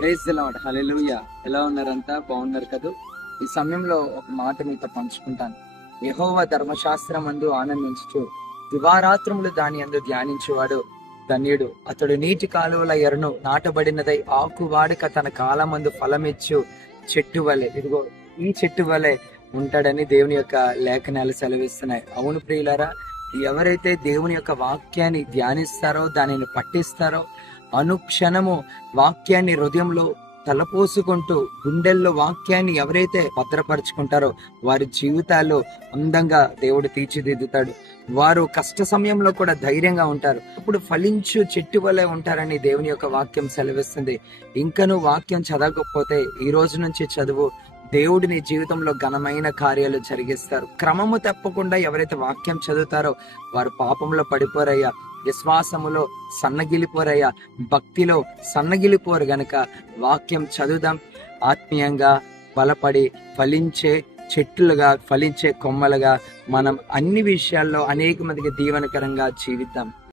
Praise the lord. హల్లెలూయా. ఎలా ఉన్నారంతా? బాగున్నారు కదూ? ఈ సమయంలో ఒక మాట మీతో పంచుకుంటాను. యెహోవా ధర్మశాస్త్రమందు ఆనందించుచు దివారాత్రములు దాని యందు ధ్యానించువాడు ధన్యుడు. అతడు నీటి కాలువల ఎరను నాటబడినదై ఆకు వాడక తన కాలమందు ఫలమిచ్చు చెట్టు వలె, ఇదిగో ఈ చెట్టు వలె ఉంటాడని దేవుని యొక్క లేఖనాలు సెలవిస్తున్నాయి. అవును ప్రియులారా, ఎవరైతే దేవుని యొక్క వాక్యాన్ని ధ్యానిస్తారో, దానిని పఠిస్తారో, అనుక్షణము వాక్యాన్ని హృదయంలో తలపోసుకుంటూ గుండెల్లో వాక్యాన్ని ఎవరైతే భద్రపరుచుకుంటారో వారి జీవితాల్లో అందంగా దేవుడు తీర్చిదిద్దుతాడు. వారు కష్ట సమయంలో కూడా ధైర్యంగా ఉంటారు. ఇప్పుడు ఫలించు చెట్టు వలె ఉంటారని దేవుని యొక్క వాక్యం సెలవిస్తుంది. ఇంకను వాక్యం చదవకపోతే ఈ రోజు నుంచి చదువు. దేవుడు నీ జీవితంలో ఘనమైన కార్యాలు జరిగిస్తారు. క్రమము తప్పకుండా ఎవరైతే వాక్యం చదువుతారో వారు పాపంలో పడిపోరయ్యా, విశ్వాసములో సన్నగిలిపోరయ్యా, భక్తిలో సన్నగిలిపోరు. గనక వాక్యం చదువుదాం, ఆత్మీయంగా బలపడి ఫలించే చెట్లుగా, ఫలించే కొమ్మలుగా మనం అన్ని విషయాల్లో అనేక మందికి దీవెనకరంగా జీవిద్దాం.